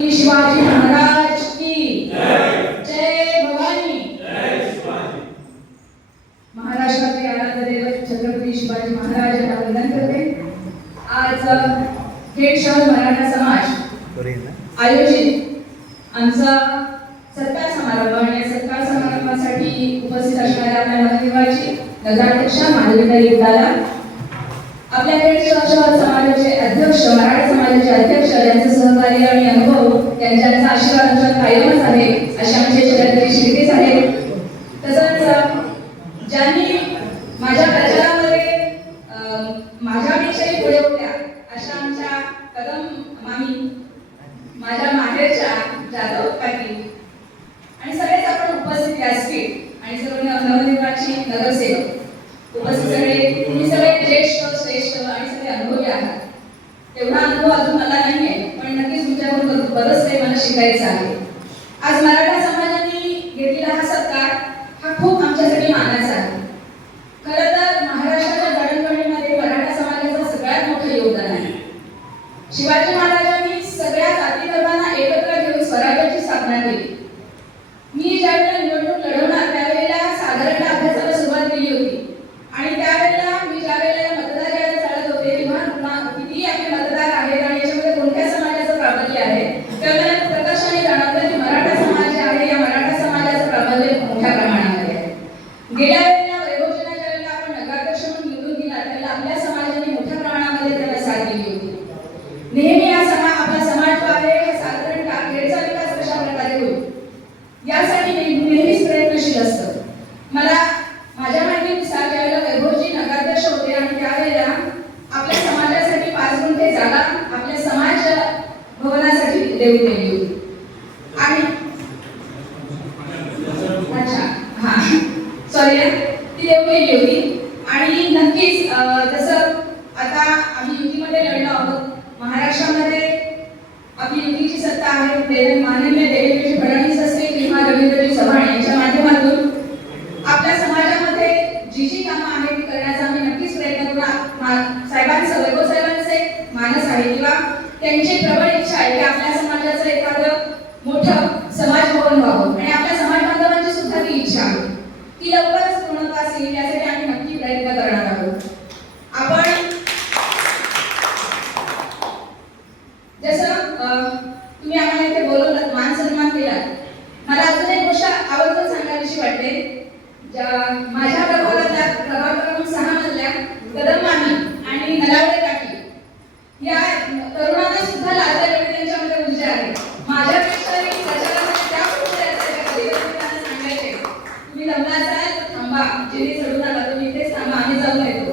शिवाजी महाराज की जय। जय भवानी। जय शिवाजी। महाराष्ट्राचे आराध्य दैवत छत्रपती शिवाजी महाराज यांना वंदन करते। आज खेड शहर मराठा समाज आयोजित आमचा सत्कार समारंभ आणि सत्कार समारंभासाठी उपस्थित असणाऱ्या आपल्या नगरसेवकाची नगराध्यक्षा माधवीताई उडाला, आपल्या खेड शहर समाजाचे अध्यक्ष, मराठा समाजाचे अध्यक्ष यांचे सहकार्य आणि अनुभव यांचा आशीर्वाद आमच्या कायमच आहे असे आमचे शरद शिर्के साहेब, तसंच ज्यांनी माझ्या प्रचारामध्ये माझ्यापेक्षाही पुढे होत्या अशा आमच्या कदम मामी, माझ्या माहेरच्या जाधव काकी आणि सगळेच आपण उपस्थित व्यासपीठ आणि सर्व नवनिर्माची नगरसेवक उपस्थित सगळे, तुम्ही सगळे ज्येष्ठ श्रेष्ठ आणि सगळे अनुभवी आहात। तेवढा अनुभव अजून मला नाही आहे, पण नक्कीच तुमच्याकडून बरंच काही मला शिकायचं आहे। आज मराठा समाजाने घेतलेला हा सत्कार हा खूप आमच्यासाठी मानाचा आहे। खरं तर महाराष्ट्राच्या जडणघडणीमध्ये मराठा समाजाचं सगळ्यात मोठं योगदान आहे। शिवाजी महाराजांनी सगळ्या जाती धर्मांना एकत्र घेऊन स्वराज्याची स्थापना केली। मी ज्यावेळेला निवडणूक लढवणार त्यावेळेला साधारण अभ्यासाला सुरुवात केली होती आणि त्यावेळेला मी ज्यावेळेला मतदार यादी चालत होते तेव्हा किती आपले मतदार आहेत आणि याच्यामध्ये कोणत्या समाजाचं प्राबल्य आहे त्यावेळेला प्रकाशाने जाणवलं की मराठा समाज जे आहे या मराठा समाजाचं प्राबल्य मोठ्या प्रमाणामध्ये आहे। गेल्या वेळेला वैभवजनाच्या वेळेला आपण नगराध्यक्ष म्हणून निवडून दिला त्यावेळेला आपल्या समाजाने मोठ्या प्रमाणामध्ये त्याला साथ दिली होती। नेहमी आपला समाज जो आहे हा साधारण खेडचा विकास कशा प्रकारे होईल यासाठी नेहमीच प्रयत्नशील असतं। मला माझ्या माहितीनुसार ज्यावेळेला वैभवजी नगराध्यक्ष होते आणि त्यावेळेला आपल्या समाजासाठी 5 गुंठे जागा आपल्या समाज भवनासाठी देऊन दिली होती आणि ती देऊन दिली होती आणि नक्कीच जसं आता आम्ही युतीमध्ये लढलो आहोत, महाराष्ट्रामध्ये आपली युतीची सत्ता आहे, माननीय देवेंद्रजी फडणवीस असतील किंवा रवींद्रजी चव्हाण यांच्या माध्यमातून आपल्या समाजामध्ये जी जी कामं आहेत ती करण्याचा आम्ही नक्कीच प्रयत्न करू। साहेबांचं वैभव साहेबांचे मानस आहे किंवा त्यांची प्रबळ इच्छा आहे की आपल्या समाजाचं एखादं मोठं समाज भवन व्हावं आणि आपल्या समाज बांधवांची सुद्धा ती इच्छा आहे, ती लवकरच पूर्णत्वास येईल यासाठी आम्ही नक्की प्रयत्न करणार आहोत। आपण जसं तुम्ही आम्हाला इथे बोलवलं, मान सन्मान केला, मला अजून एक गोष्ट आवर्जून सांगावीशी वाटते। माझ्या प्रभागातल्या प्रभाग क्रमांक 6 मधल्या कदम मामी आणि नलावडे काकी या तरुणांना सुद्धा लाजल्या त्यांच्यामध्ये ऊर्जा आहे। माझ्यापेक्षाही प्रचारामध्ये त्या पुढे कधी त्यांना सांगायचे तुम्ही दमला असाल तर थांबा, जिथे चढू नका, तुम्ही इथेच थांबा, आम्ही जाऊन येतो।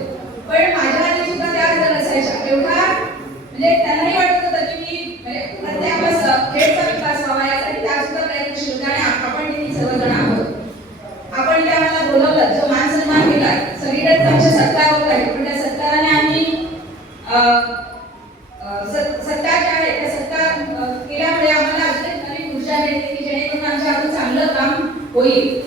पण माझ्या आधी सुद्धा त्या जर असायच्या एवढा म्हणजे त्यांनाही वाटत होतं की मी प्रत्येक खेडचा विकास व्हावा यासाठी त्या सुद्धा प्रयत्नशील होत्या आणि आपण तिथे सर्वजण आहोत। आपण त्या मला बोलवलं, जो मान सन्मान केला, सगळीकडे आमचे सत्कार होत आहे, पण त्या सत्काराने आम्ही सत्कार जे आहे त्या सत्कार केल्यामुळे आम्हाला अजून एक नवीन ऊर्जा मिळते की जेणेकरून आमच्या हातून चांगलं काम होईल।